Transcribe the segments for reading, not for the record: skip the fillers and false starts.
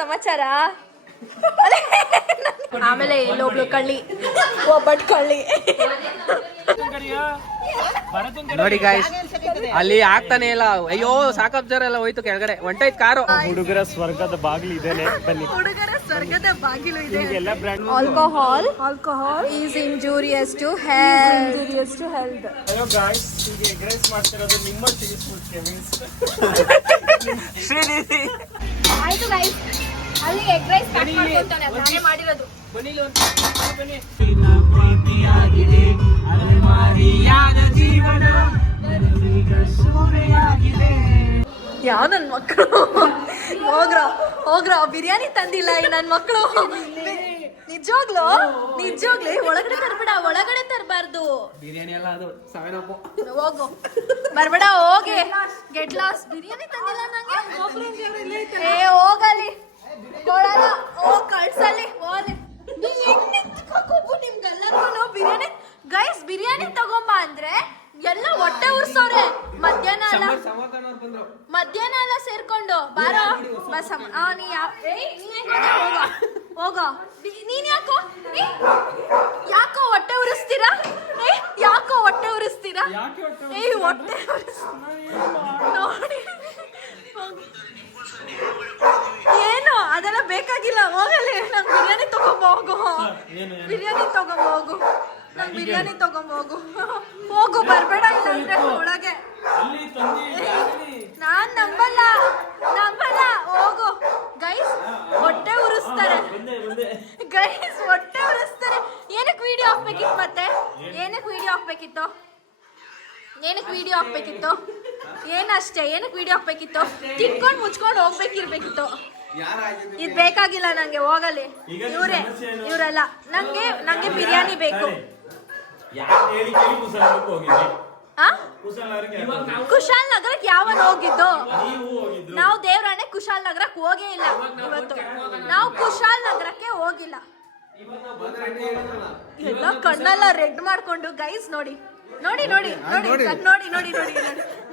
ಸಮಾಚಾರ. ಆಮೇಲೆ ಇಲ್ಲೊಬ್ಳು ಕಳ್ಳಿ, ಒಬ್ಬಟ್ ಕಳ್ಳಿ. ನೋಡಿ ಗಾಯ್ಸ್, ಅಲ್ಲಿ ಆಗ್ತಾನೆ ಇಲ್ಲ. ಅಯ್ಯೋ ಸಾಕಪ್ ಜರ ಎಲ್ಲ ಹೋಯ್ತು ಕೆಳಗಡೆ, ಹೊಂಟೈತ್ ಕಾರು. ಹುಡುಗರ ಸ್ವರ್ಗದ ಬಾಗಿಲು ಇದೇನೆ, ಬನ್ನಿ. ಹುಡುಗರ ಸ್ವರ್ಗದ ಬಾಗಿಲು ಇದೆ. Alcohol is injurious to health. ಅಯ್ಯೋ ಗಾಯ್ಸ್, ಈಗ ಎಗ್ ರೈಸ್ ಮಾಡ್ತಿರೋದು ನಿಮ್ಮ ಶ್ರೀನಿಧಿ. ಆಯ್ತು ಗೈಸ್, ಅಲ್ಲಿ ಎಗ್ ರೈಸ್ ಪ್ಯಾಕ್ ಮಾಡ್ಕೊಳ್ತಾನೆ, ನಾನೇ ಮಾಡಿರೋದು. ಯಾವ ನನ್ ಮಕ್ಕಳು, ಹೋಗ್ರ ಬಿರಿಯಾನಿ ತಂದಿಲ್ಲ ಈ ನನ್ ಮಕ್ಕಳು. ನಿಜವಾಗ್ಲು ಒಳಗಡೆ ತರ್ಬೇಡ, ಒಳಗಡೆ ತರಬಾರ್ದು ಬಿರಿಯಾನಿ ಎಲ್ಲ ಅದು ಹೋಗು, ಬರ್ಬೇಡ, ಹೋಗಿ. Get loss. ಬಿರಿಯಾನಿ ತಂದಿಲ್ಲ ನಂಗೆ. ಏ ಹೋಗಲಿ, ಕೊಡಲ್ಲ, ಹೋಗ್ ಕಳ್ಸಲ್ಲಿ, ಹೋಗ್ಲಿ. ನಿಮ್ಗೆಲ್ಲರೂ ಬಿರಿಯಾನಿ ಗೈಸ್, ಬಿರಿಯಾನಿ ತಗೊಂಬ ಅಂದ್ರೆ ಎಲ್ಲ ಹೊಟ್ಟೆ ಉರ್ಸೋರೆ. ಮಧ್ಯಾಹ್ನ ಎಲ್ಲ ಸೇರ್ಕೊಂಡು ಬಾರೋ ಬಸ್. ನೀ ಹೋಗೋ, ನೀನ್ ಯಾಕೋ ಹೊಟ್ಟೆ ಉರಿಸ್ತೀರಾ? ಯಾಕೋ ಹೊಟ್ಟೆ ಉರಿಸ್ತೀರಾ? ಹೊಟ್ಟೆ ನೋಡಿ, ಏನು ಅದೆಲ್ಲ ಬೇಕಾಗಿಲ್ಲ, ಹೋಗಲಿ. ನಂಗೆ ಬಿರಿಯಾನಿ ತಗೊಂಬೋಗು, ನಂಗೆ ಬಿರಿಯಾನಿ ತಗೊಂಬೋಗು, ಹೋಗು, ಬರ್ಬೇಡ ಇಲ್ಲಾಂದ್ರೆ ಒಳಗೆ. ನಾನ್ ನಂಬಲ್ಲ, ಹೋಗು. ಗೈಸ್ ಹೊಟ್ಟೆ ಉರಿಸ್ತಾರೆ, ಏನಕ್ಕೆ ವಿಡಿಯೋ ಹಾಕ್ಬೇಕಿತ್ತು? ಮತ್ತೆ ಏನಕ್ಕೆ ವಿಡಿಯೋ ಹಾಕ್ಬೇಕಿತ್ತು? ಏನಷ್ಟೇ, ಏನಕ್ಕೆ ವಿಡಿಯೋ ಹಾಕ್ಬೇಕಿತ್ತು? ತಿನ್ಕೊಂಡು ಮುಚ್ಕೊಂಡು ಹೋಗ್ಬೇಕಿರ್ಬೇಕಿತ್ತು. ಇದು ಬೇಕಾಗಿಲ್ಲ ನಂಗೆ, ಹೋಗಲಿ. ಇವರೆಲ್ಲ ನಂಗೆ ಬಿರಿಯಾನಿ ಬೇಕು. ಕುಶಾಲ್ ನಗರಕ್ಕೆ ಯಾವನ್ ಹೋಗಿದ್ದು? ನಾವು ದೇವ್ರಾಣೆ ಕುಶಾಲ್ ನಗರಕ್ಕೆ ಹೋಗೇ ಇಲ್ಲ ಇವತ್ತು. ನಾವು ಕುಶಾಲ್ ನಗರಕ್ಕೆ ಹೋಗಿಲ್ಲ. ಎಲ್ಲ ಕಣ್ಣೆಲ್ಲ ರೆಡ್ ಮಾಡ್ಕೊಂಡು ಗೈಸ್ ನೋಡಿ.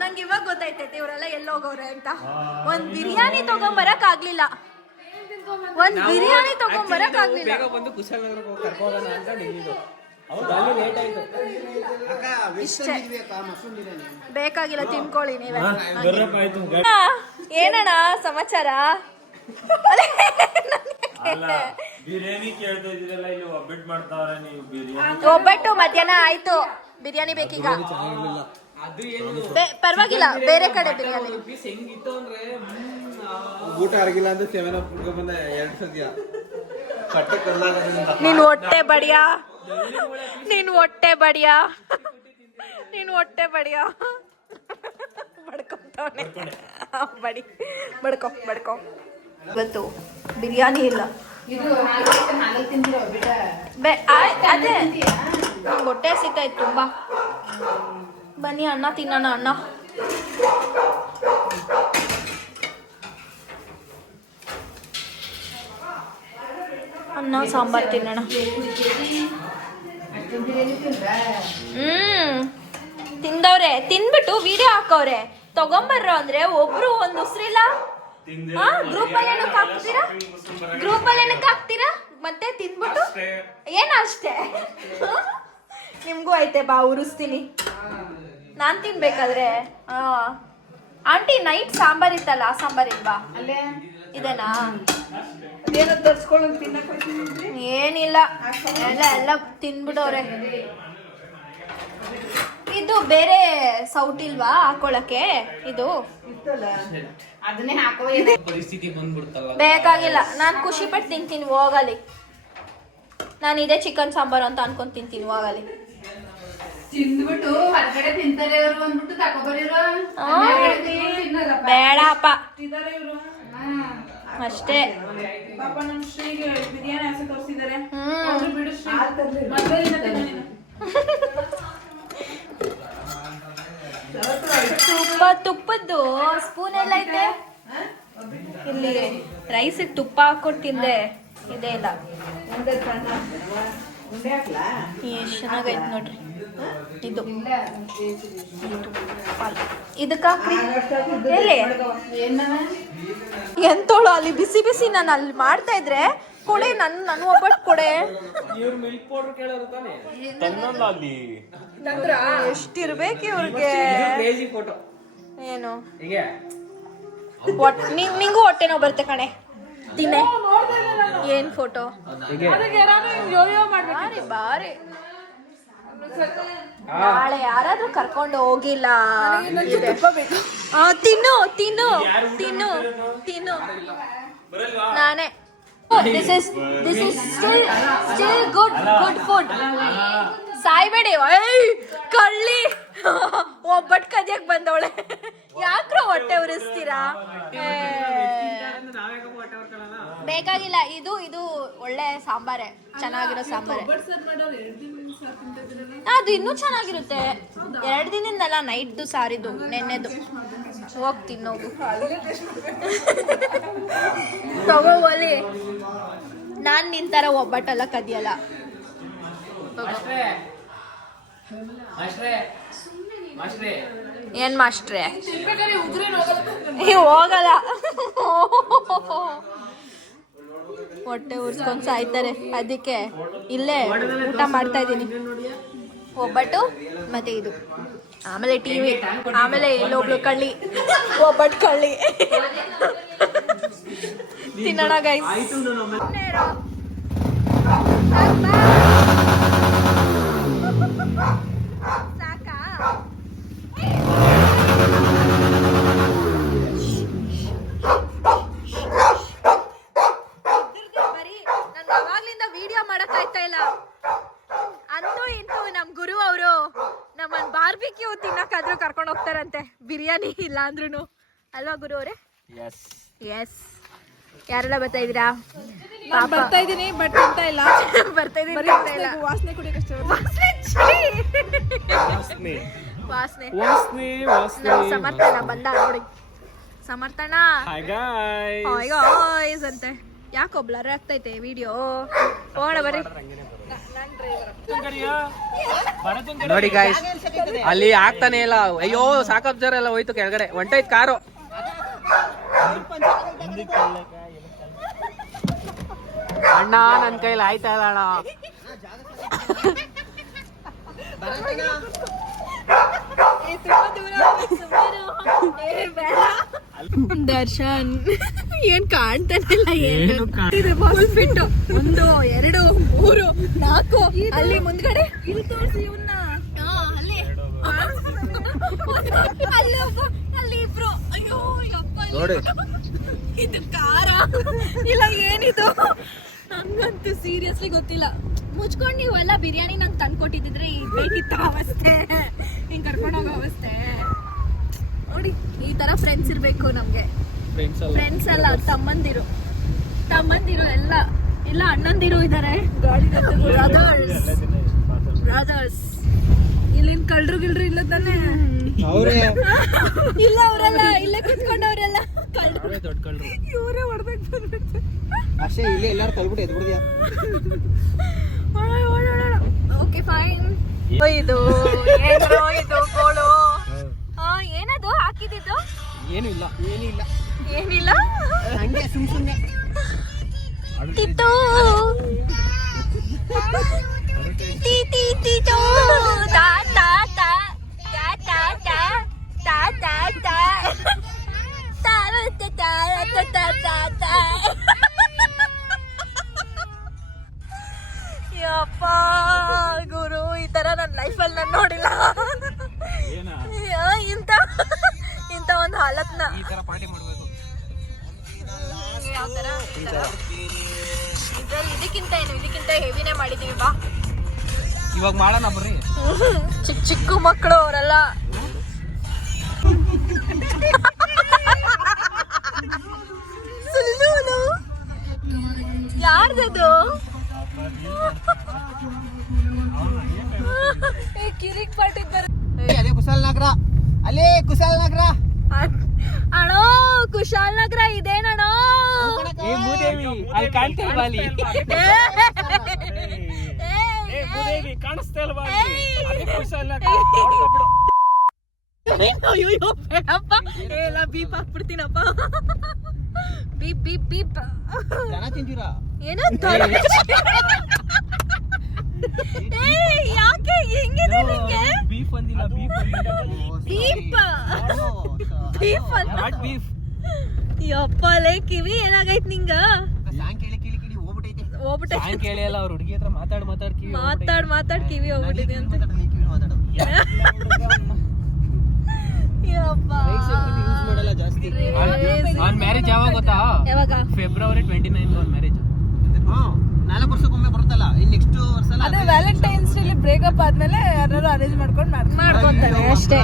ನಂಗೆ ಇವಾಗ ಗೊತ್ತಾಯ್ತೈತೆ ಇವರೆಲ್ಲ ಎಲ್ಲೋಗವ್ರೆ ಅಂತ. ಒಂದ್ ಬಿರಿಯಾನಿ ತಗೊಂಬರಕ್ ಆಗ್ಲಿಲ್ಲ. ಇಷ್ಟೇ, ಬೇಕಾಗಿಲ್ಲ, ತಿನ್ಕೊಳ್ಳಿ ನೀವೇ. ಏನಣ್ಣ ಸಮಾಚಾರ? ಒಬ್ಬಟ್ಟು ಮಧ್ಯಾಹ್ನ ಆಯ್ತು. ಬಿರಿಯಾನಿ ಬೇಕೀಗ? ಪರವಾಗಿಲ್ಲ, ಬೇರೆ ಕಡೆ ಬಿರಿಯಾನಿ. ಊಟ ಆಗಿಲ್ಲ ಅಂದ್ರೆ 7 ಅಪ್ ಬಂದ 2 ಸದ್ಯ ನೀನ್ ಹೊಟ್ಟೆ ಬಡಿಯಾ, ಬಡ್ಕೊ. ಇವತ್ತು ಬಿರಿಯಾನಿ ಇಲ್ಲ. ಅದೇ ಹೊಟ್ಟೆ ಸಿಗ್ತಾಯ್ತು ತುಂಬಾ. ಬನ್ನಿ ಅನ್ನ ತಿನ್ನೋಣ. ಅನ್ನ ಸಾಂಬಾರ್ ತಿನ್ನೋಣ. ತಿಂದವ್ರೆ, ತಿನ್ಬಿಟ್ಟು ವಿಡಿಯೋ ಹಾಕವ್ರೆ. ತಗೊಂಬರ್ರೋ ಅಂದ್ರೆ ಒಬ್ರು ಒಂದ್ ಉಸ್ರಿಲ್ಲ. ಗ್ರೂಪಲ್ಲಿ ಏನಕ್ಕೆ ಹಾಕ್ತೀರಾ? ಮತ್ತೆ ತಿನ್ಬಿಟ್ಟು ಏನಷ್ಟೇ. ನಿಮ್ಗೂ ಐತೆ, ಬಾ ಉರಿಸ್ತೀನಿ. ನಾನ್ ತಿನ್ಬೇಕಾದ್ರೆ. ಆಂಟಿ ನೈಟ್ ಸಾಂಬಾರ್ ಇತ್ತಲ್ಲ, ಆ ಸಾಂಬಾರ್ ಇಲ್ವಾ? ಇದೇನಾ? ಏನಿಲ್ಲ, ಎಲ್ಲ ತಿನ್ಬಿಡವ್ರೆ. ಇದು ಬೇರೆ ಸೌಟ್ ಇಲ್ವಾ ಹಾಕೊಳಕ್ಕೆ? ಇದು ಬೇಕಾಗಿಲ್ಲ, ನಾನ್ ಖುಷಿ ಪಟ್ಟು ತಿಂತೀನಿ, ಹೋಗಲಿ. ನಾನು ಇದೇ ಚಿಕನ್ ಸಾಂಬಾರು ಅಂತ ಅನ್ಕೊಂಡ್ ತಿಂತೀನಿ, ಹೋಗಲಿ. ತಿಂದ್ಬಿಟ್ಟು ಹೊರಗಡೆ ತಿಂತಾರೆ ಅವರು ಅಂದ್ಬಿಟ್ಟು ತಗೊಬರಿರೋ. ಬೇಡಪ್ಪ ಅಷ್ಟೇ. ಪಾಪ ನಮ್ಮ ಶ್ರೀಗೆ ಬಿರಿಯಾನಿ ಆಸೆ ತೋರಿಸಿದ್ದಾರೆ. ತುಪ್ಪದ್ದು ಸ್ಪೂನ್ ಎಲ್ಲ ಐತೆ ಇಲ್ಲಿ. ರೈಸಿಗೆ ತುಪ್ಪ ಹಾಕೊಟ್ಟು ತಿಂದೆ, ಇದೇ ಇಲ್ಲ. ಎಷ್ಟು ಚೆನ್ನಾಗೈತೆ ನೋಡ್ರಿ ಇದು ಇದಕ್ಕ ಎಲ್ಲಿ ಎಂತೋಳು ಅಲ್ಲಿ ಬಿಸಿ ಬಿಸಿ ನಾನು ಅಲ್ಲಿ ಮಾಡ್ತಾ ಇದ್ರೆ ಕೊಡೆ ನನ್ನ ಒಬ್ಬಟ್ಟು ಕೊಡೆ ಇವ್ರು ಮಿಲ್ಕ್ ಪೌಡರ್ ಕೇಳೋರು ತಾನೆ ತನ್ನಲ್ಲ ಅಲ್ಲಿ ಎಷ್ಟಿರ್ಬೇಕು ಇವ್ರಿಗೆ ಕ್ರೇಜಿ ಫೋಟೋ ಏನು ಹೀಗೆ ನಿಂಗೂ ಹೊಟ್ಟೆ ನೋವು ಬರುತ್ತೆ ಕಣೆ ತಿನ್ನೆ ಏನ್ ಫೋಟೋ ಹೀಗೆ ಬಾರಿ ಬಾರಿ ನಾಳೆ ಯಾರಾದ್ರೂ ಕರ್ಕೊಂಡು ಹೋಗಿಲ್ಲ ತಿನ್ನು ತಿನ್ನು ತಿನ್ನು ತಿನ್ನು ನಾನೇ this is still good food ಸಾಯ್ಬೇಡಿ ಕಳ್ಳಿ ಒಬ್ಬಟ್ಟು ಕದಿಯಕ್ ಬಂದವಳೆ ಯಾಕ್ರೋ ಹೊಟ್ಟೆ ಉರಿಸ್ತೀರಾ ಬೇಕಾಗಿಲ್ಲ ಇದು ಒಳ್ಳೆ ಸಾಂಬಾರೆ ಚೆನ್ನಾಗಿರೋ ಸಾಂಬಾರೆ ಅದು ಇನ್ನೂ ಚೆನ್ನಾಗಿರುತ್ತೆ 2 ದಿನದಿಂದಲ್ಲ ನೈಟ್ದು ಸಾರಿದು ನೆನ್ನೆದು ಹೋಗ್ತೀನಿ ನೋವು ತಗೋಲಿ ನಾನ್ ನಿಂತರ ಒಬ್ಬಟ್ಟೆಲ್ಲ ಕದಿಯಲ್ಲ ಏನ್ ಮಾಸ್ಟ್ರೆ ಹೋಗಲ್ಲ ಹೊಟ್ಟೆ ಉರ್ಸ್ಕೊಂಡ್ ಸಾಯ್ತಾರೆ ಅದಕ್ಕೆ ಇಲ್ಲೇ ಊಟ ಮಾಡ್ತಾ ಇದ್ದೀನಿ ಒಬ್ಬಟ್ಟು ಮತ್ತೆ ಇದು ಆಮೇಲೆ ಟಿವಿ ಆಮೇಲೆ ಇಲ್ಲೊಬ್ಳು ಕಳ್ಳಿ ಒಬ್ಬಟ್ಟು ಕಳ್ಳಿ ತಿನ್ನೋಣ ಗೈಸ್ ಸಾಕಾ ಬರೀ ನಾನು ಯಾವಾಗ್ಲಿಂದ ವಿಡಿಯೋ ಮಾಡಕ್ ಆಯ್ತಾ ಇಲ್ಲ ಅಂತೂ ಇಂತೂ ನಮ್ ಗುರು ಅವರು ನಮ್ಮನ್ ಬಾರ್ಬಿಕ್ಯೂ ತಿನ್ನಕ್ಕಾದ್ರೂ ಕರ್ಕೊಂಡು ಹೋಗ್ತಾರಂತೆ ಬಿರಿಯಾನಿ ಇಲ್ಲ ಅಂದ್ರೂ ಅಲ್ವಾ ಗುರು ಅವರೇ ಎಸ್ ಯಾರೆಲ್ಲ ಬರ್ತಾ ಇದೀರಾ ಬರ್ತಾ ಇದೀನಿ ಬಟ್ ತಿಂತಾ ಇಲ್ಲ ಬರ್ತಾ ಇದೀನಿ ವಾಸನೆ ಕುಡಿಯಕ್ಕೆ ವಾಸನೆ ವಾಸನೆ ವಾಸನೆ ನಮ್ ಸಮರ್ಥನ ಬಂದ ನೋಡಿ ಸಮರ್ಥನ ಹಾಯ್ ಗಾಯ್ಸ್ ಹಾಯ್ಸ್ ಅಂತೆ ಯಾಕೋ ಬ್ಲರ್ ಆಗ್ತೈತೆ ವಿಡಿಯೋ ಹೋಗೋಣ ಬರ್ರಿ ನೋಡಿ ಗಾಯ್ಸ್ ಅಲ್ಲಿ ಆಗ್ತಾನೆ ಇಲ್ಲ ಅಯ್ಯೋ ಸಾಕಪ್ ಜರ ಎಲ್ಲ ಹೋಯ್ತು ಕೆಳಗಡೆ ಹೊಂಟೈತ್ ಕಾರು ಅಣ್ಣ ನನ್ ಕೈಲಿ ಆಯ್ತಾ ಇಲ್ಲ ಅಣ್ಣ ದರ್ಶನ್ ಏನ್ ಕಾಣ್ತಾನಿಲ್ಲ ಏನು ಫುಲ್ ಫಿಟ್ 1 2 3 4 ಅಲ್ಲಿ ಮುಂದ್ಗಡೆ ಇಲ್ಲಿ ತೋರಿಸಿ ಇವನ್ನ ಅಲ್ಲಿ ಅಲ್ಲಿ ಇಬ್ರು ಅಯ್ಯೋ ಯಪ್ಪ ನೋಡಿ ಇದು ಕಾರ ಇಲ್ಲ ಏನಿದು ನಂಗಂತೂ ಸೀರಿಯಸ್ಲಿ ಗೊತ್ತಿಲ್ಲ ಮುಚ್ಕೊಂಡು ನೀವೆಲ್ಲ ಬಿರಿಯಾನಿ ನಂಗೆ ತಂದ್ಕೊಟ್ಟಿದ್ರೆ ಬೇಕಿತ್ತ ಅವಸ್ಥೆ ಹಿಂಗ್ ಕರ್ಕೊಂಡು ಹೋಗೋ ಅವಸ್ಥೆ ನೋಡಿ ಈ ತರ ಫ್ರೆಂಡ್ಸ್ ಇರ್ಬೇಕು ನಮ್ಗೆ ಫ್ರೆಂಡ್ಸ್ ಅಲ್ಲ ತಮ್ಮಂದಿರು ಎಲ್ಲ ಅಣ್ಣಂದಿರು ಇದಾರೆ ಬ್ರದರ್ಸ್ ಇಲ್ಲಿನ ಕಳ್ರು ಗಿಲ್ರು ಇಲ್ಲ ತಾನೆ ಇಲ್ಲ ಅವರೆಲ್ಲ ಇಲ್ಲೇ ಕುತ್ಕೊಂಡವ್ರೆಲ್ಲ ಕಳ್ರು ಇವರೇ ಹೊಡ್ಬೇಕು ಬಂದ್ಬಿಟ್ಟು ಅಷ್ಟೇ ಇಲ್ಲಿ ಎಲ್ಲಾರು ಕಲ್ಬಿಟ್ಟು ಎದ್ಬಿಡ್ದ್ಯಾ ಓಕೆ ಫೈನ್ ಇದು ಏನ್ರೋ ಇದು ಗೋಳು ಏನದು ಹಾಕಿದ್ದು ಏನಿಲ್ಲ ಹಂಗೆ ಸುಮ್ನೆ ಟಿಟ್ಟು ಟಿ ಟಿ ಟಿಟೋ ತಾ ತಾ ತಾ ತಾ ತಾ ತಾ ತಾ ತಾ ತಾ ತಾ ತಾ ತಾ ತಾ ಯಪ್ಪ ಗುರು ಈ ತರ ನನ್ನ ಲೈಫಲ್ಲಿ ನಾನು ನೋಡಿಲ್ಲ ಇಂತ ಒಂದು ಹಾಲತ್ನ ಈ ತರ ಪಾರ್ಟಿ ಮಾಡ್ಬೇಕು ಯಾವ ತರ ಇದ್ರಲ್ಲಿ ಇದಕ್ಕಿಂತ ಹೆವಿನೇ ಮಾಡಿದೀವಿ ಬಾ ಇವಾಗ ಮಾಡೋಣ ಬರ್ರಿ ಚಿಕ್ಕ ಮಕ್ಕಳು ಅವರೆಲ್ಲ ಯಾರ್ದದು ಕಿರಿಕ್ ಪಾಟಿದ್ ಅದೇ ಕುಶಾಲನಗರ ಅಲ್ಲೇ ಕುಶಾಲನಗರ ಅಣ್ಣೋ ಕುಶಾಲನಗರ ಇದೇನಣ್ಣೋ ಅಲ್ಲಿ ಕಾಣ್ತಿಲ್ವಾ ಅಲ್ಲಿ ಏ ಭೂದೇವಿ ಕಾಣಿಸ್ತಾ ಇಲ್ವಾ ಅದೇ ಕುಶಾಲ ಅಯ್ಯೋ ಬೇಡಪ್ಪ ಎಲ್ಲ ಬೀಪ್ ಹಾಕ್ಬಿಡ್ತೀನಪ್ಪ ಬೀಪ್ ಬೀಪ್ ಬೀಪ್ ಏನೋ ಯಾಕೆ ಹೆಂಗಿದೆ ನಿಂಗೆ ಬೀಫ್ ಅಂದಿಲ್ಲ beef beep beep not beef ಯಪ್ಪಲೆ ಕಿವಿ ಏನಾಗೈತ್ ನಿಂಗ ಹೋಗ್ಬಿಟ್ಟೆ ಸಾಂಗ್ ಕೇಳಿ ಅಲ್ಲ ಅವ್ರ ಹುಡುಗಿ ಹತ್ರ ಮಾತಾಡ್ ಕಿವಿ ಹೋಗ್ಬಿಟ್ಟಿದೆ ಅಂತ ಯಪ್ಪ ಅವ್ನ್ ಮ್ಯಾರೇಜ್ ಯಾವಾಗ ಗೊತ್ತಾ? ಯಾವಾಗ? ಫೆಬ್ರವರಿ 29 ಅವ್ನ್ ಮ್ಯಾರೇಜ್. 4 ವರ್ಷಕ್ಕೊಮ್ಮೆ ಬರುತ್ತಲ್ಲ, ಇನ್ ನೆಕ್ಸ್ಟ್ ವರ್ಷ ಅದೇ ವ್ಯಾಲೆಂಟೈನ್ಸ್ ಡೇ ಬ್ರೇಕಪ್ ಆದ್ಮೇಲೆ ಯಾರು ಅರೇಂಜ್ ಮಾಡ್ಕೊಂತಾರೆ ಅಷ್ಟೇ.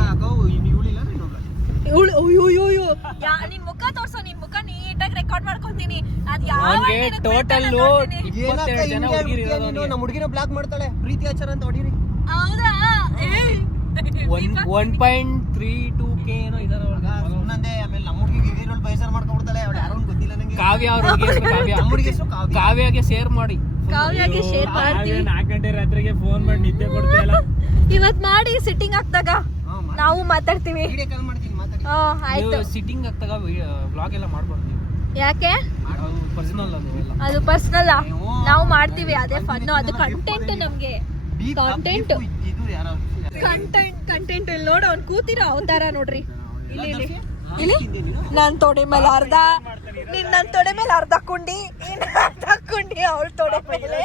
ನಿನ್ ಮುಖ ತೋರ್ಸೋ, ನಿನ್ ಮುಖ ನೀಟಾಗಿ ರೆಕಾರ್ಡ್ ಮಾಡ್ಕೊಂತೀನಿ. ಅದ್ ಅವ್ನ್ಗೆ ಟೋಟಲ್ 27 ಜನ ಹುಡುಗಿರು ಇರೋದು ಅವ್ನಿಗೆ. ನಮ್ಮ ಹುಡುಗಿನ ಬ್ಲಾಕ್ ಮಾಡ್ತಾಳೆ, ಪ್ರೀತಿ ಆಚಾರ ಅಂತ ಹೊಡೀರಿ. ಹೌದಾ? 1.32K ಏನೋ ಇದಾರೆ ಸುಮ್ಮನೆ ಆಮೇಲೆ ನಮ್ಮ ಹುಡುಗಿಗೆ ಈಗಿರೋಳು ಬಯಸರ್ ಮಾಡ್ಕೊಂಡ್ಬಿಡ್ತಾಳೆ, ಅವ್ಳು ಯಾರು ಗೊತ್ತಿಲ್ಲ ನಂಗೆ. ಕಾವ್ಯ ಅವ್ರ ಹುಡುಗಿ ಹೆಸರು ಕಾವ್ಯ. ನಮ್ಮ ಹುಡುಗಿ ಹೆಸರು ಕಾವ್ಯ. ಕಾವ್ಯಗೆ ಶೇರ್ ಮಾಡಿ. ಕಾವ್ಯಗೆ ಶೇರ್ ಮಾಡ್ತೀವಿ. 4 ಗಂಟೆ ರಾತ್ರಿಗೆ ಫೋನ್ ಮಾಡಿ ನಿದ್ದೆ ಕೊಡ್ತಾ ಇಲ್ಲ. ಇವತ್ ಮಾಡಿ ಸಿಟ್ಟಿಂಗ್ ಆಗ್ದಾಗ ನಾವು ಮಾತಾಡ್ತೀವಿ. ವಿಡಿಯೋ ಕಾಲ್ ಮಾಡ್ತೀನಿ, ಮಾತಾಡಿ. ಆಯ್ತು. ಸಿಟ್ಟಿಂಗ್ ಆಗ್ತಾಗ ವ್ಲಾಗ್ ಎಲ್ಲ ಮಾಡ್ಬಾರ್ದು ನೀವು. ಯಾಕೆ? ಪರ್ಸನಲ್ ಅದೆಲ್ಲ. ಅದು ಪರ್ಸನಲ್ ನಾವು ಮಾಡ್ತೀವಿ, ಅದೇ ಫನ್. ಅದು ಕಂಟೆಂಟ್ ನಮ್ಗೆ. ಕಂಟೆಂಟ್ ಇದು ಯಾರು ಕಂಟೆಂಟ್ ಇಲ್ಲಿ ನೋಡು, ಅವ್ನು ಕೂತಿರೋ ಅವತಾರ ನೋಡ್ರಿ. ಇಲ್ಲಿ ನನ್ ತೊಡೆ ಮೇಲೆ ಅರ್ಧ, ನನ್ ತೊಡೆ ಮೇಲೆ ಅರ್ಧ ಕುಂಡಿ, ಅರ್ಧ ಕುಂಡಿ ಅವಳ ತೊಡೆ ಮೇಲೆ.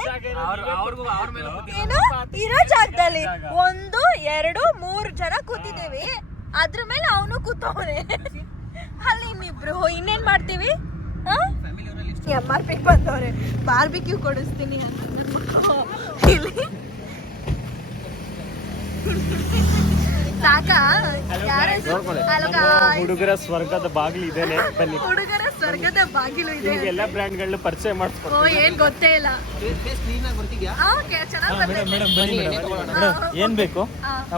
ಏನು ಇರೋ ಜಾಗದಲ್ಲಿ 1 2 3 ಜನ ಕೂತಿದ್ದೀವಿ, ಅದ್ರ ಮೇಲೆ ಅವನು ಕೂತವನೆ. ಅಲ್ಲಿ ಇನ್ನಿಬ್ರು. ಇನ್ನೇನ್ ಮಾಡ್ತೀವಿ? MRP ಬಂದವ್ರೆ, ಬಾರ್ಬಿಕ್ಯೂ ಕೊಡಿಸ್ತೀನಿ ಅಂತ ಇಲ್ಲಿ. ಸಾಕಾ? ಹುಡುಗರ ಸ್ವರ್ಗದ ಬಾಗಿಲು ಇದೇನೆ, ಬನ್ನಿ. ಹುಡುಗರ ಸ್ವರ್ಗದ ಬಾಗಿಲು ಇದೆ. ಎಲ್ಲ ಬ್ರ್ಯಾಂಡ್ಗಳನ್ನ ಪರಿಚಯ ಮಾಡಿಸ್ಕೊಡ್ತೀನಿ. ಓ, ಏನ್ ಗೊತ್ತೇ ಇಲ್ಲ. ಫೇಸ್ ಕ್ಲೀನ್ ಆಗಿ ಬರ್ತಿದ್ಯಾ? ಓಕೆ, ಚೆನ್ನಾಗಿ ಬರ್ತೈತೆ. ಏನ್ ಬೇಕು?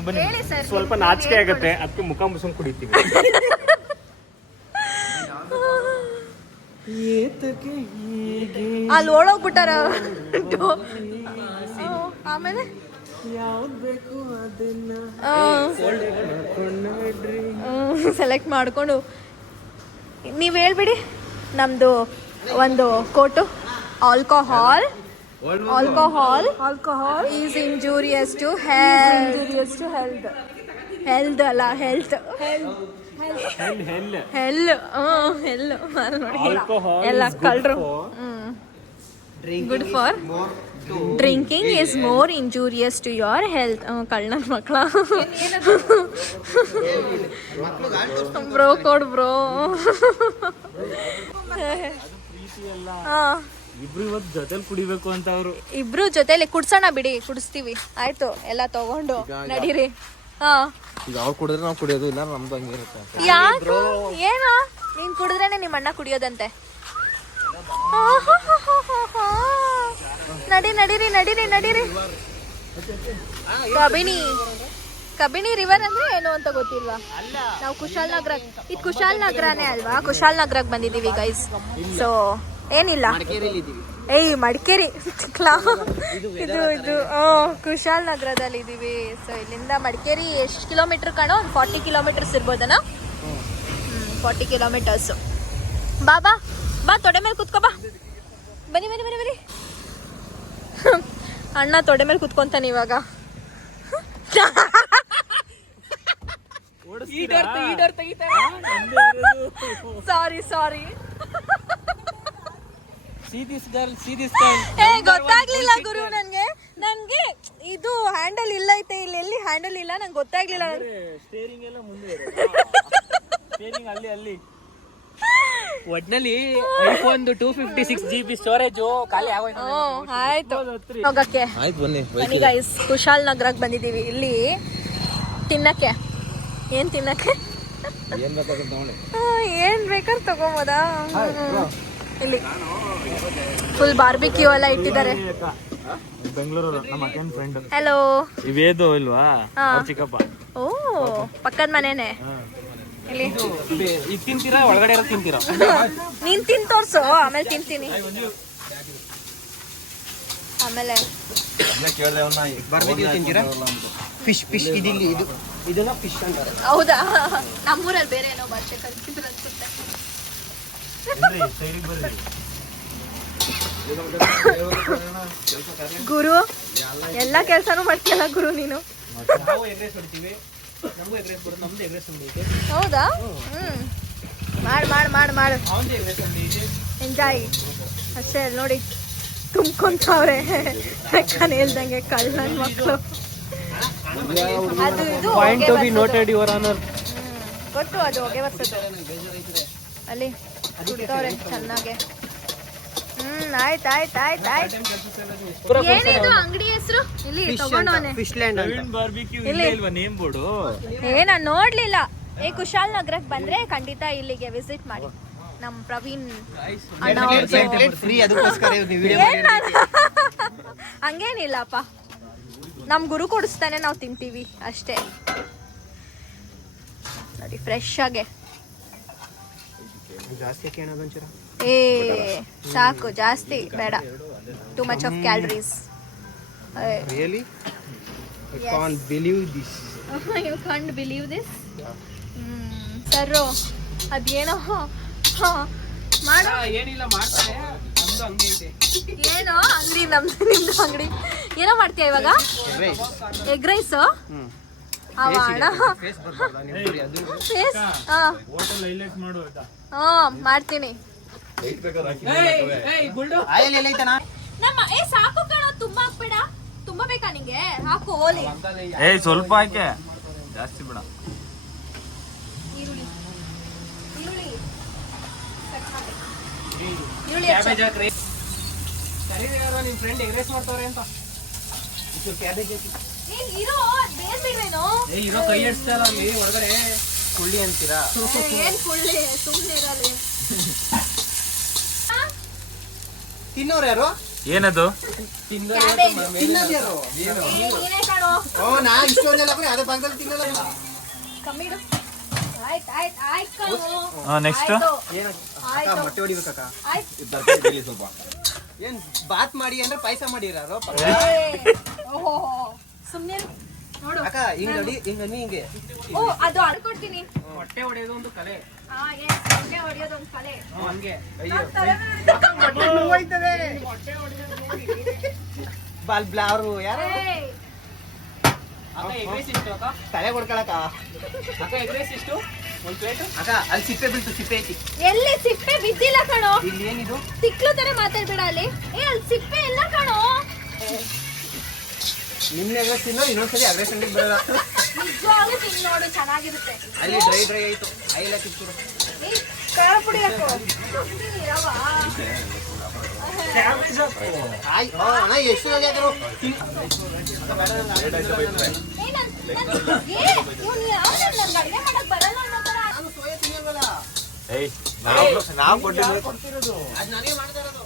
ಬನ್ನಿ. ಹೇಳಿ ಸರ್. ಸ್ವಲ್ಪ ನಾಚಿಕೆ ಆಗುತ್ತೆ, ಅದಕ್ಕೆ ಮುಖ ಮುಸ್ಕೊಂಡ್ ಕುಡಿತೀವಿ. ಅಲ್ಲಿ ಓಡೋಗ್ಬಿಟ್ಟಾರ. ಆಮೇಲೆ ಸೆಲೆಕ್ಟ್ ಮಾಡ್ಕೊಂಡು ನೀವ್ ಹೇಳ್ಬಿಡಿ. ನಮ್ದು ಒಂದು quote. Alcohol is injurious to health. Health ಅಲ್ಲ, ಹೆಲ್ತ್. ಎಲ್ಲ ಕಳ್ರು. Good for drinking is more injurious to your health. ಕಳ್ಳ ಮಕ್ಕಳ ಬ್ರೋ ಕೊಡ್ ಬ್ರೋ. ಇಬ್ರು ಇವತ್ತು ಜೊತೆಲಿ ಕುಡಿಬೇಕು ಅಂತ ಅವರು. ಇಬ್ರು ಜೊತೆಲಿ ಕುಡ್ಸೋಣ ಬಿಡಿ, ಕುಡಿಸ್ತೀವಿ. ಆಯ್ತು, ಎಲ್ಲ ತಗೊಂಡು ನಡೀರಿ. ಈಗ ಅವ್ರು ಕುಡಿದ್ರೆ ನಾವು ಕುಡಿಯೋದು ಇಲ್ಲ, ನಮ್ದು ಹಂಗಿರುತ್ತೆ. ಯಾಕೆ? ಏನೋ ನೀನ್ ಕುಡಿದ್ರೇನೆ ನಿಮ್ಮ ಅಣ್ಣ ಕುಡಿಯೋದಂತೆ. ನಡೀರಿ. ಕಬಿನಿ ರಿವರ್ ಅಂದ್ರೆ ಏನು ಅಂತ ಗೊತ್ತಿಲ್ವಾ? ನಾವು ಕುಶಾಲನಗರ, ಇದು ಕುಶಾಲನಗರನೇ ಅಲ್ವಾ? ಕುಶಾಲನಗರಕ್ಕೆ ಬಂದಿದ್ದೀವಿ ಗೈಸ್. ಸೊ ಏನಿಲ್ಲ, ಮಡಿಕೇರಿ ಇದು ಕುಶಾಲನಗರದಲ್ಲಿ ಇದೀವಿ. ಸೊ ಇಲ್ಲಿಂದ ಮಡಿಕೇರಿ ಎಷ್ಟು ಕಿಲೋಮೀಟರ್ ಕಾಣೋ? 40 ಕಿಲೋಮೀಟರ್ಸ್ ಇರ್ಬೋದನ? 40 ಕಿಲೋಮೀಟರ್ಸ್. ಬಾ ತೊಡೆ ಮೇಲೆ ಕುತ್ಕೋ ಬಾ. ಬನ್ನಿ. ಅಣ್ಣ ತೊಡೆ ಮೇಲೆ ಕುತ್ಕೊಂತಾನೆ ಇವಾಗ. ಸಾರಿ. ಗೊತ್ತಾಗ್ಲಿಲ್ಲ ಗುರು ನನ್ಗೆ ಇದು ಹ್ಯಾಂಡಲ್ ಇಲ್ಲ ಐತೆ, ಇಲ್ಲಿ ಹ್ಯಾಂಡಲ್ ಇಲ್ಲ, ನಂಗೆ ಗೊತ್ತಾಗ್ಲಿಲ್ಲ. ಸ್ಟೇರಿಂಗ್ ಎಲ್ಲ ಮುಂದೆ ಅಲ್ಲಿ ಒಟ್ನಲ್ಲಿ ಐಫೋನ್ 256 GB ಸ್ಟೋರೇಜ್ ಖಾಲಿ ಆಗೋಯ್ತು. ಆಯ್ತು, ಹೋಗಕ್ಕೆ. ಬನ್ನಿ ಗೈಸ್, ಕುಶಾಲನಗರಕ್ಕೆ ಬಂದಿದ್ದೀವಿ. ಇಲ್ಲಿ ತಿನ್ನಕ್ಕೆ ಏನ್ ಬೇಕಾದ್ರೆ ತಗೋಬೋದಾ? ಇಲ್ಲಿ ಫುಲ್ ಬಾರ್ಬಿಕ್ಯೂ ಎಲ್ಲ ಇಟ್ಟಿದ್ದಾರೆ. ಬೆಂಗಳೂರು ನಮ್ಮ ಅಕ್ಕನ ಫ್ರೆಂಡ್. ಹಲೋ. ಇವೇದು ಇಲ್ವಾ ಚಿಕ್ಕಪ್ಪ? ಓ, ಪಕ್ಕದ ಮನೇನೆ. ಇಲ್ಲಿ ಈಗ ತಿಂತೀರಾ, ಒಳಗಡೆ ಇರೋ ತಿಂತೀರಾ? ನೀನ್ ತಿನ್ ತೋರ್ಸು, ಆಮೇಲೆ ತಿಂತೀನಿ. ಆಮೇಲೆ ಬಾರ್ಬೆಕ್ಯೂ ತಿಂತೀರಾ? ಫಿಶ್ ಇದನ್ನ ಫಿಶ್ ಅಂತಾರೆ. ಹೌದಾ? ನಮ್ಮೂರಲ್ಲಿ ಬೇರೆ ಏನೋ ಭಾಷೆ ಕಲ್ತಿದ್ರು ಅನ್ಸುತ್ತೆ. ಗುರು ಎಲ್ಲ ಕೆಲ್ಸಾನು ಮಾಡ್ತೀಯಲ್ಲ ಗುರು ನೀನು. ಹೌದಾ? ಮಾಡು ಎಂಜಾಯ್ ಅಷ್ಟೇ. ನೋಡಿ ತುಂಬ್ಕೊಂತವ್ರೆ ಕಣ್ ಹೇಳ್ದಂಗೆ ಕಳ್ಳ ನನ್ ಮಕ್ಕಳು. ಅದು ಇದು point to be noted your honour. ಗೊತ್ತು, ಅದು ಹೊಗೆ ಬರ್ತದೆ ಅಲ್ಲಿ ಸುಡ್ತವ್ರೆ ಚೆನ್ನಾಗೆ. ಆಯ್ತು. ಏನಿದು ಅಂಗಡಿ ಹೆಸರು? ಇಲ್ಲಿ ತಗೊಂಡವನೆ ಫಿಶ್ ಲ್ಯಾಂಡ್ ಅಂತ. ಪ್ರವೀಣ್ ಬಾರ್ಬಿಕ್ಯೂ ಇಲ್ಲಿ. ಇಲ್ಲೇ ಇಲ್ವಾ ನೇಮ್ ಬೋರ್ಡು? ನಾನ್ ನೋಡ್ಲಿಲ್ಲ. ಕುಶಾಲ್ ನಗರಕ್ಕೆ ಬಂದ್ರೆ ಖಂಡಿತ ಇಲ್ಲಿಗೆ ವಿಸಿಟ್ ಮಾಡಿ. ನಮ್ ಪ್ರವೀಣ್ ಅಣ್ಣ ಅವ್ರ್ದು. ಫ್ರೀ ಅದಕ್ಕೋಸ್ಕರ ನೀವು ವಿಡಿಯೋ ಏನ್ ಹಂಗೇನಿಲ್ಲಪ್ಪ, ನಮ್ ಗುರು ಕೊಡಿಸ್ತಾನೆ, ನಾವು ತಿಂತೀವಿ ಅಷ್ಟೇ. ನೋಡಿ ಫ್ರೆಶ್ ಆಗೆ. ಜಾಸ್ತಿ ಕೇಳೋದಂಚೂರ ಸಾಕು, ಜಾಸ್ತಿ ಬೇಡ. Too much of calories. Really I can't believe this. You can't believe this. Sir ಅದೇನೋ ಮಾಡೋ ಏನಿಲ್ಲ ಮಾಡ್ತಾರೆ, ನಮ್ದು ಹಂಗೆ ಇದೆ. ಏನೋ ಅಂಗಡಿ ನಮ್ದು ನಿಮ್ದು ಅಂಗಡಿ ಏನೋ ಮಾಡ್ತೀಯ ಇವಾಗ? ಎಗ್ ರೈಸ್ ಫೇಸ್ ಬರ್ತದಲ್ಲ ನಿಮ್ಗೆ ಅದು. ಫೇಸ್ ಹೋಟೆಲ್ ಹೈಲೈಟ್ ಮಾಡು ಆಯ್ತಾ? ಮಾಡ್ತೀನಿ. ಗುಲ್ಡು ಆಯಿಲ್ ಎಲ್ಲ ಐತನಾ? ನಮ್ಮ ಸಾಕು ಕಣ, ತುಂಬಾ ಹಾಕ್ಬೇಡ. ತುಂಬಾ ಬೇಕಾ ನಿಂಗೆ? ಹಾಕು ಓಲಿ. ಸ್ವಲ್ಪ ಹಾಕೆ, ಜಾಸ್ತಿ ಬೇಡ. ಈರುಳ್ಳಿ ಕ್ಯಾಬೇಜ್ ಹಾಕ್ರಿ. ಕರೀದಿರೋ ನಿಮ್ ಫ್ರೆಂಡ್ ಎಗ್ರೆಸ್ ಮಾಡ್ತಾರೆ ಅಂತ. ಕ್ಯಾಬೇಜ್ ಐತಿ. ಇರೋ ಬೇರ್ಬಿಡ್ವೇನೋ. ಇರೋ ಕೈ ಎಡ್ಸ್ತಾರ ಅಲ್ಲಿ ಹೊರಗಡೆ. ಕುಳ್ಳಿ ಅಂತೀರಾ? ಏನ್ ಕುಳ್ಳಿ, ಸುಮ್ನೆ ಇರಲಿ. ತಿನ್ನೋರು ಯಾರು? ಏನದು? ತಿನ್ನೋದು ಯಾರು? ನೀನೇ ಕಾಣೋ. ನಾ ಇಷ್ಟೊಂದೆಲ್ಲ ಬರೀ ಅದೇ ಭಾಗದಲ್ಲಿ ತಿನ್ನಲ್ಲ. ಕಮ್ಮಿ ಇಡು. ಆಯ್ತು ಕಣೋ. ನೆಕ್ಸ್ಟ್ ಅಕ್ಕ ಮೊಟ್ಟೆ ಹೊಡಿಬೇಕಕ್ಕ. ಏನ್ ಬಾತ್ ಮಾಡಿ ಅಂದ್ರೆ ಪಾಯಸ ಮಾಡಿರಾರು? ಓಹೋ ಸುಮ್ನೆ ನೋಡು. ಅಕ್ಕ ಹಿಂಗ್ ನೋಡಿ, ಹಿಂಗೆ ಓ ಅದು ಕೊಡ್ತೀನಿ. ಹೊಟ್ಟೆ ಹೊಡೆಯೋದು ಒಂದು ಕಲೆ. ಹೊಟ್ಟೆ ಹೊಡಿಯೋದು ಒಂದು ಕಲೆ. ಹಂಗೆ ಬಾಲ್ ಬ್ಲಾರು ಯಾರು? ಅಕ್ಕ ಎಗ್ರೆಸ್ ಇಷ್ಟು ಅಕ್ಕ? ತಲೆ ಕೊಡ್ಕೊಳಕ. ಅಕ್ಕ ಎಗ್ರೆಸ್ ಇಷ್ಟು? ಒಂದ್ ಪ್ಲೇಟ್ ಅಕ್ಕ ಅಲ್ಲಿ ಸಿಪ್ಪೆ ಬೀಳ್ತು, ಸಿಪ್ಪೆ ಐತಿ ಎಲ್ಲಿ ಸಿಪ್ಪೆ ಬಿದ್ದಿಲ್ಲ ಕಣೋ. ಇಲ್ಲಿ. ಏನಿದು? ತಿಕ್ಲು ತರ ಮಾತಾಡ್ಬೇಡ ಅಲ್ಲಿ. ಅಲ್ಲಿ ಸಿಪ್ಪೆ ಇಲ್ಲ ಕಣೋ. ನಿಮ್ನೆ ಅಗ್ರೆಸ್ ತಿನ್ನೋ, ಇನ್ನೊಂದ್ಸಲಿ ಅಗ್ರೆಸ್ ಅಂಗಡಿಗೆ ಬರೋದ. ನಿಜವಾಗ್ಲೂ ತಿನ್ ನೋಡು, ಚೆನ್ನಾಗಿರುತ್ತೆ. ಅಲ್ಲಿ ಡ್ರೈ ಆಯ್ತು. ಆಯಿಲ್ ಹಾಕಿತ್ತು. ಖಾರ ಪುಡಿ ಹಾಕು. ರವಾ. ಅಣ್ಣ ಎಷ್ಟು ಹಾಕಿದ್ರು? ಅಡುಗೆ ಮಾಡಕ್ ಬರಲ್ಲ ಅನ್ನೋ ತರ. ನಾನು ಸೋಯಾ ತಿನ್ನಲ್ವಲ್ಲ. ನಾವು ಕೊಟ್ಟಿರೋದು. ಅದು ನನಗೆ ಮಾಡ್ತಾ ಇರೋದು.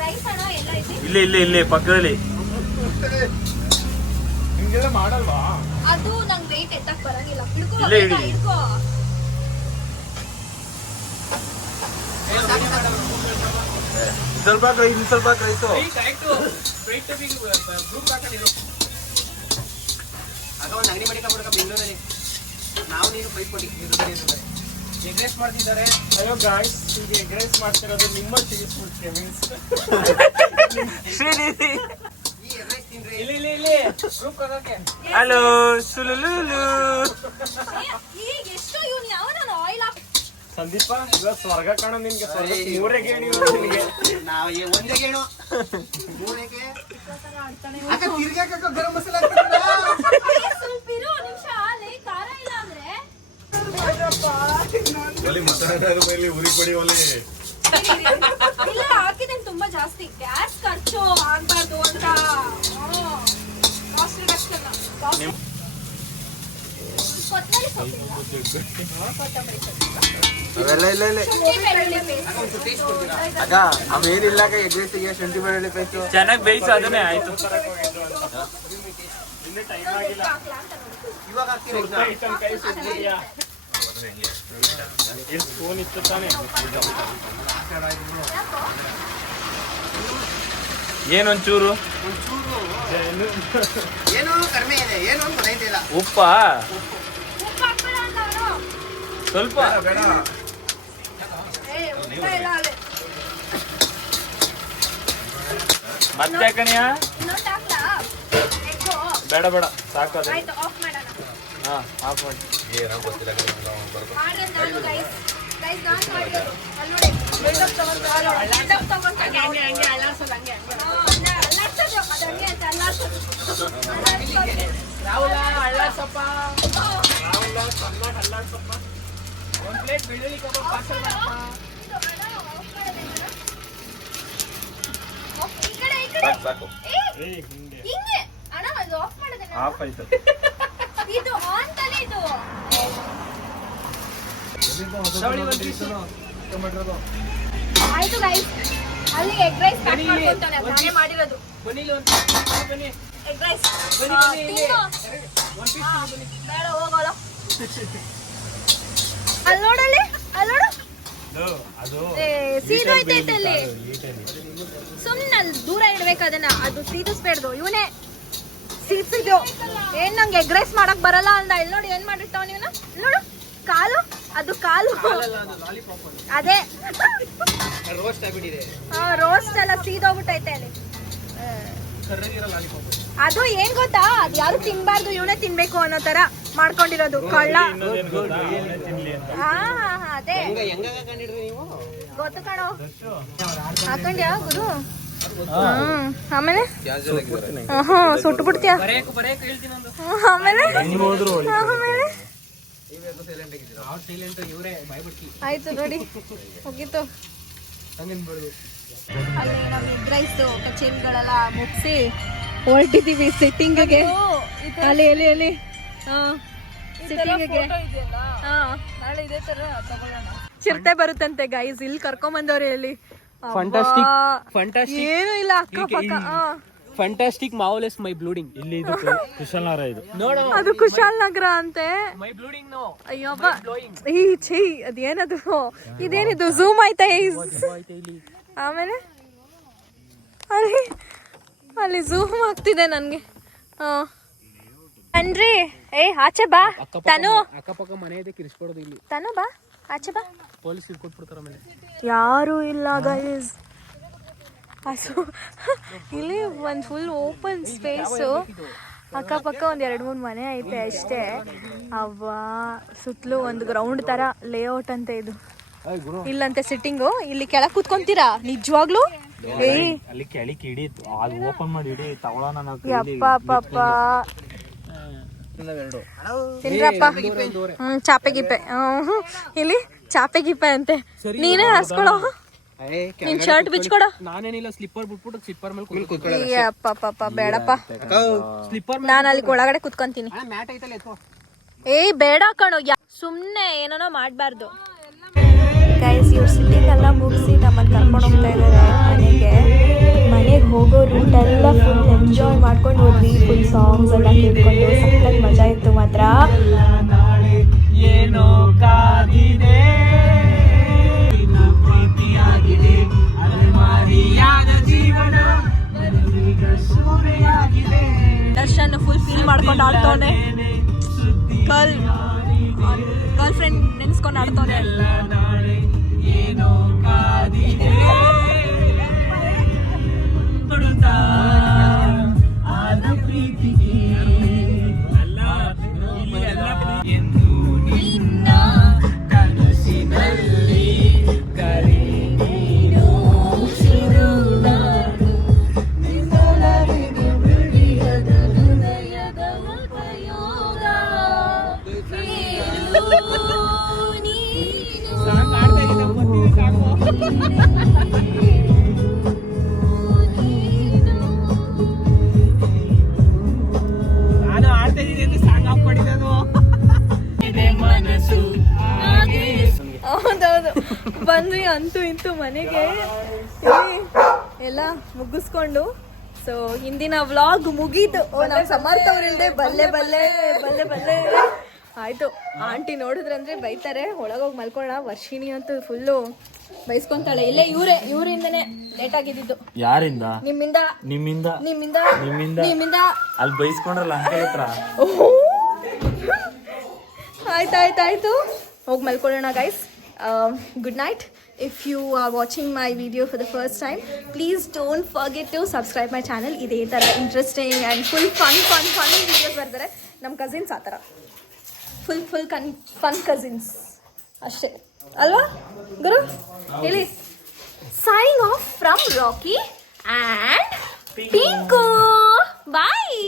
ರೈಸ್ ಅಣ್ಣ ಎಲ್ಲ ಐತಿ. ಇಲ್ಲಿ ಪಕ್ಕದಲ್ಲಿ. ಹಿಂಗೆಲ್ಲ ಮಾಡಲ್ವಾ? ಅದು ನಂಗೆ ವೆಯ್ಟ್ ಎತ್ತಕ್ ಬರಂಗಿಲ್ಲ. ಹಿಡ್ಕೋ ಇಲ್ಲೇ ಇಡಿ. ಹಿಡ್ಕೋ. ಸ್ವಲ್ಪ ರೈಸು. ಆಗ ಒಂದು ಅಂಗಡಿ ಮಾಡಿ ಕಬಿಡಕ ಬೆಂಗಳೂರಲ್ಲಿ. ನಾವು ನೀನು ಪೈಪ್ ಕೊಡಿ. ಎಗ್ರೆಸ್ ಮಾಡ್ತಿದ್ದಾರೆ. ಅಯ್ಯೋ ಗಾಯ್ಸ್, ಈಗ ಎಗ್ರೆಸ್ ಮಾಡ್ತಿರೋದು ನಿಮ್ಮ ತಿಳಿಸ್ಬಿಡ್ತೀವಿ ಮೀನ್ಸ್. ಈ ಎಗ್ರೆಸ್ ತಿನ್ರಿ. ಇಲ್ಲಿ ಗ್ರೂಪ್ ಹೋಗಕ್ಕೆ. ಹಲೋ ಸುಲುಲುಲು. ಈಗ ಎಷ್ಟು ಇವ್ನು ಯಾವ ನಾನು ಆಯಿಲ್ ಹಾಕಿ ಸಂದೀಪ, ಇವಾಗ ಸ್ವರ್ಗ ಕಾಣೋ ನಿನ್ಗೆ. ಮೂರೇ ಗೇಣಿ ನಿನಗೆ. ನಾವು ಒಂದೇ ಗೇಣು ಮೂರಕ್ಕೆ. ಅಕ್ಕ ತಿರ್ಗಾಕ ಗರಂ ಮಸಾಲ ಹಾಕ್ತಿದ್ದೀರಾ? ಸ್ವಲ್ಪ ಇರು ನಿಮಿಷ. ಅಲ್ಲಿ ಖಾರ ಇಲ್ಲ ಅಂದ್ರೆ ಇಲ್ಲ ಹಾಕಿದ್ದೇನೆ ತುಂಬಾ ಜಾಸ್ತಿ. ಗ್ಯಾಸ್ ಖರ್ಚು ಆಗ್ಬಾರ್ದು ಅಂತ. Cost reduction. ಕೊತ್ತಂಬರಿ ಸೊಪ್ಪಿಲ್ಲ. ಕೊತ್ತಂಬರಿ ಸೊಪ್ಪು. ಶುಂಠಿ ಬೆಳ್ಳುಳ್ಳಿ ಪೇಸ್ಟ್. ಅಕ್ಕ ಅವೇನಿಲ್ಲ ಎಗ್ರೆಸ್ಗೆ ಶುಂಠಿ ಬೆಳ್ಳುಳ್ಳಿ ಪೇಸ್ಟ್. ಚೆನ್ನಾಗಿ ಬೇಯಿಸು, ಅದನ್ನೇ ಆಯ್ತು. ಇವಾಗ ಹಾಕ್ತೀರಾ? ಫೋನ್ ಇತ್ತು ತಾನೇ. ಏನೊಂಚೂರು ಏನೋ ಕಡಿಮೆ ಇದೆ, ಏನು ಅಂತ ಗೊತ್ತಾಯ್ತಿಲ್ಲ. ಉಪ್ಪ ಉಪ್ಪು ಹಾಕ್ಬೇಡ ಅಂತ ಅವ್ನು. ಸ್ವಲ್ಪ ಬೇಡ. ಉಪ್ಪ ಇಲ್ಲ ಅಲ್ಲಿ. ಮತ್ತೆ ಕಣಿಯ ಇನ್ನೊಂದು ಹಾಕ್ಲಾ? ಎಗ್ಗು? ಬೇಡ ಬೇಡ ಸಾಕದು. ಆಯ್ತು, ಆಫ್ ಮಾಡೋಣ. ಹಾ ಆಫ್ ಮಾಡಿ. ಮಾಡ್ರೆ ನಾನು ಗೈಸ್ ನಾನು ಮಾಡಿರೋದು. ಅಲ್ಲಿ ನೋಡಿ, build-up ತಗೊಂಡು, build-up ತಗೊಂಡು ಹಂಗೆ ಅಲ್ಲಾಡ್ಸೋದು, ಹಂಗೆ ಅಲ್ಲಾಡ್ಸೋದು, ಅದು ಹಂಗೆ ಅಂತ ಅಲ್ಲಾಡ್ಸೋದು. ರಾಹುಲ ಅಳ್ಳಾಡ್ಸಪ್ಪ. ರಾಹುಲ ಚೆನ್ನಾಗಿ ಅಳ್ಳಾಡ್ಸಪ್ಪ. ಒಂದು ಪ್ಲೇಟ್ ಬೆಳ್ಳುಳ್ಳಿ ಕಬಾಬ್ ಪಾರ್ಸಲ್ ಮಾಡಪ್ಪ. ಈ ಕಡೆ ಸಾಕು ಹಿಂಗೆ ಅಣ್ಣ, ಅದು ಆಫ್ ಮಾಡಿದೆ ನಾನು. ಆಫ್ ಆಯ್ತು. ಇದು ಆನ್ ತಾನೇ ಇದು. ಆಯ್ತು ಗೈಸ್, ಅಲ್ಲಿ ಎಗ್ ರೈಸ್ ಪ್ಯಾಕ್ ಮಾಡ್ಕೊಂತಾನೆ, ಅದು ನಾನೇ ಮಾಡಿರೋದು. ಬನ್ನಿ ಬನ್ನಿ ಎಗ್ ರೈಸ್ ಬನ್ನಿ ಇಲ್ಲಿ. ಬೇಡ, ಹೋಗೋಲ್ಲ. ಅಲ್ಲಿ ನೋಡಲ್ಲಿ, ಅಲ್ಲಿ ನೋಡು, ಅದು ಸೀದೋಯ್ತೈತೆ ಅಲ್ಲಿ. ಸುಮ್ಮನೆ ಅಲ್ಲಿ ದೂರ ಇಡ್ಬೇಕು ಅದನ್ನ, ಅದು ಸೀದಿಸ್ಬೇಡ್ದು. ಇವನೇ ಸೀದಿಸಿದ್ದು. ಏನ್ ನಂಗೆ ಎಗ್ ರೈಸ್ ಮಾಡಕ್ ಬರಲ್ಲ ಅಂದ. ಇಲ್ಲಿ ನೋಡಿ ಏನ್ ಮಾಡಿರ್ತಾವ ನೀವನ್ನ. ನೋಡು ಕಾಲು, ಅದು ಕಾಲು ಅದೇ ರೋಸ್ಟ್ ಆಗ್ಬಿಟ್ಟಿದೆ. ರೋಸ್ಟ್ ಎಲ್ಲ ಸೀದೋಗ್ಬಿಟ್ಟೈತೆ ಅಲ್ಲಿ. ಅದು ಏನ್ ಗೊತ್ತಾ, ಅದು ಯಾರು ತಿನ್ಬಾರ್ದು, ಇವನೇ ತಿನ್ಬೇಕು ಅನ್ನೋ ತರ ಮಾಡ್ಕೊಂಡಿರೋದು ಕಳ್ಳ. ಹಾ ಅದೇ ಹೆಂಗ ಕಂಡಿಡ್ರಿ ನೀವು? ಗೊತ್ತು ಕಣೋ. ಹಾಕೊಂಡ್ಯಾ ಗುರು? ಆಮೇಲೆ ಸುಟ್ಟು ಬಿಡ್ತೀಯ. ಆಮೇಲೆ ಆಯ್ತು ನೋಡಿ, ಮುಗೀತು. ಅಲ್ಲಿ ನಮ್ ಎಗ್ ರೈಸ್ ಕಚೇರಿಗಳೆಲ್ಲ ಮುಗಿಸಿ ಹೊರಟಿದೀವಿ ಸೆಟ್ಟಿಂಗ್ಗೆ. ಅಲ್ಲಿ ಎಲ್ಲಿ ಎಲ್ಲಿ ಸೆಟ್ಟಿಂಗ್ಗೆ ಚಿರತೆ ಬರುತ್ತಂತೆ ಗೈಸ್. ಇಲ್ಲಿ ಕರ್ಕೊಂಬಂದವ್ರೆ. ಇಲ್ಲಿ ಫಂಟಾಸ್ಟಿಕ್ ಏನು ಇಲ್ಲ ಅಕ್ಕಪಕ್ಕ. ಫಂಟಾಸ್ಟಿಕ್ ಮಾವೋಲೆಸ್ ಮೈ ಬ್ಲೂಡಿಂಗ್. ಇಲ್ಲಿ ಇದು ಕುಶಾಲನಗರ ಇದು. ನೋಡು, ಅದು ಕುಶಾಲ್ ನಗರ ಅಂತೆ. ಮೈ ಬ್ಲೂಡಿಂಗ್ ನೋ. ಅಯ್ಯಪ್ಪ, ಈ ಛೀ, ಅದೇನದು, ಇದೇನಿದು ಝೂಮ್ ಆಯ್ತಾ? ಆಮೇಲೆ ಅಲ್ಲಿ ಅಲ್ಲಿ ಝೂಮ್ ಆಗ್ತಿದೆ ನನ್ಗೆ. ಅನ್ರಿ, ಆಚೆ ಬಾ ತನು. ಅಕ್ಕಪಕ್ಕ ಮನೆ ಇದೆ, ಕಿರಿಸ್ಕೊಡೋದು ಇಲ್ಲಿ. ತನು ಬಾ ಆಚೆ ಬಾ. ಪೊಲೀಸ್ ಹಿಡ್ಕೊಟ್ಬಿಡ್ತಾರ ಆಮೇಲೆ. ಯಾರು ಇಲ್ಲ ಗೈಸ್. ಇಲ್ಲಿ ಒಂದು ಫುಲ್ ಓಪನ್ ಸ್ಪೇಸು. ಅಕ್ಕಪಕ್ಕ ಒಂದು 2-3 ಮನೆ ಐತೆ ಅಷ್ಟೇ. ಅವ್ವ, ಸುತ್ತಲೂ ಒಂದು ಗ್ರೌಂಡ್ ತರ ಲೇಔಟ್ ಅಂತ ಇದು. ಇಲ್ಲಂತೆ ಸಿಟ್ಟಿಂಗು. ಇಲ್ಲಿ ಕೆಳಗೆ ಕೂತ್ಕೊಂತೀರಾ ನಿಜವಾಗ್ಲೂ? ಅಲ್ಲಿ ಕೆಳಕ್ಕೆ ಹಿಡಿಯಿತು, ಅದು ಓಪನ್ ಮಾಡಿ ಹಿಡಿ ತಗೊಳ್ಳೋಣ. ಯಪ್ಪ ಪಾಪ, ತಿನ್ರಪ್ಪ. ಚಾಪೆ ಗಿಪ್ಪೆ. ಇಲ್ಲಿ ಚಾಪೆ ಗಿಪ್ಪೆ ಅಂತೆ. ನೀನೇ ಹಾಸ್ಕೊಳೋ, ನಿನ್ ಶರ್ಟ್ ಬಿಚ್ಕೊಡ. ನಾನೇನಿಲ್ಲ, ಸ್ಲಿಪ್ಪರ್ ಬಿಟ್ಬಿಟ್ಟು ಸ್ಲಿಪ್ಪರ್ ಮೇಲೆ ಯಪ್ಪ ಪಾಪ, ಬೇಡಪ್ಪ. ಸ್ಲಿಪ್ಪರ್ ನಾನು ಅಲ್ಲಿ ಒಳಗಡೆ ಕುತ್ಕೊಂತೀನಿ. ಮ್ಯಾಟ್ ಐತಲ್ಲ ಎತ್ಕೋ. ಬೇಡ ಕಣೋ, ಸುಮ್ನೆ ಏನೋ ಮಾಡ್ಬಾರ್ದು. ಗೈಸ್, ಇವ್ರು ಸಿಟ್ಟಿಂಗ್ ಎಲ್ಲ ಮುಗಿಸಿ ನಮ್ಮನ್ನು ಕರ್ಕೊಂಡು ಹೋಗ್ತಾ ಇದ್ದಾರೆ ಮನೆಗೆ ಹೋಗೋ ರೂಟೆಲ್ಲ ಫುಲ್ ಎಂಜಾಯ್ ಮಾಡ್ಕೊಂಡು ಹೋದ್ವಿ. ಫುಲ್ ಸಾಂಗ್ಸ್ ಎಲ್ಲ ಕೇಳ್ಕೊಂಡು ಸಖತ್ ಮಜಾ ಇತ್ತು ಮಾತ್ರ. ಏನೋ ಕಾದಿದೆ, ಪ್ರೀತಿಯಾಗಿದೆ, ಅಲೆಮಾರಿಯಾದ ಜೀವನ ಸೂರೆಯಾಗಿದೆ. ದರ್ಶನ್ ಫುಲ್ ಫೀಲ್ ಮಾಡ್ಕೊಂಡು ಆಡ್ತವನೆ. Girl friend ನೆನ್ಸ್ಕೊಂಡು ಆಡ್ತವನೆ. ಏನೋ ಕಾದಿದೆ, ಕೊಡುತ್ತಾ ಆದ ಪ್ರೀತಿಗೆ ಅಲ್ಲ ಎಂದು ನಿನ್ನ ಕನಸಿನಲ್ಲಿ ಕರೆ ನೀನು ಶಿರುನಾಡು ನಿನ್ನೊಳಗೆ ಬೆಳೆಯದ ಹೃದಯದ ಉಪಯೋಗ ಸಾಂಗ್ ಆಡ್ತಾ ಇದ್ದೀನಿ ನಾನು ಆಡ್ತಾ ಇದ್ದೀನಿ ಸಾಂಗ್ ಆಫ್ ಮಾಡಿದ್ದು ಮನಸ್ಸು. ಹೌದೌದು, ಬಂದ್ವಿ ಅಂತೂ ಇಂತೂ ಮನೆಗೆ. ಎಲ್ಲ ಮುಗಿಸ್ಕೊಂಡು ಸೊ ಹಿಂದಿನ ವ್ಲಾಗ್ ಮುಗೀತು. ನಾವು ಸಮರ್ಥ ಅವ್ರಿಲ್ದೆ ಬಲ್ಲೆ ಬಲ್ಲೆ ಬಲ್ಲೆ ಬಲ್ಲೆ ಆಯ್ತು ಆಂಟಿ ನೋಡಿದ್ರಂದ್ರೆ ಬೈತಾರೆ, ಒಳಗೋಗಿ ಮಲ್ಕೊಳ್ಳೋಣ. ವರ್ಷಿಣಿ ಅಂತೂ ಫುಲ್ಲು ಬೈಸ್ಕೊಂತಾಳೆ. ಇಲ್ಲೇ ಇವರಿಂದನೇ ಲೇಟ್ ಆಗಿದ್ದು. ಯಾರಿಂದ? ನಿಮ್ಮಿಂದ ನಿಮ್ಮಿಂದ ನಿಮ್ಮಿಂದ ನಿಮ್ಮಿಂದ ನಿಮ್ಮಿಂದ. ಅಲ್ಲಿ ಬೈಸ್ಕೊಂಡ್ರಲ್ಲ ಅಂಕಲ್ ಹತ್ರ. ಆಯ್ತು ಹೋಗಿ ಮಲ್ಕೊಳ್ಳೋಣ guys. Good night. If you are watching my video for the first time, please don't forget to subscribe my channel. ಇದೇ ಥರ interesting and full fun videos ಬರ್ತಾರೆ. ನಮ್ಮ ಕಸಿನ್ಸ್ ಆ ಥರ ಫುಲ್ ಫನ್ ಕಸಿನ್ಸ್ ಅಷ್ಟೇ ಅಲ್ವಾ ಗುರು? ಹೇಳಿ. Signing off from Rocky and Pinku. Bye.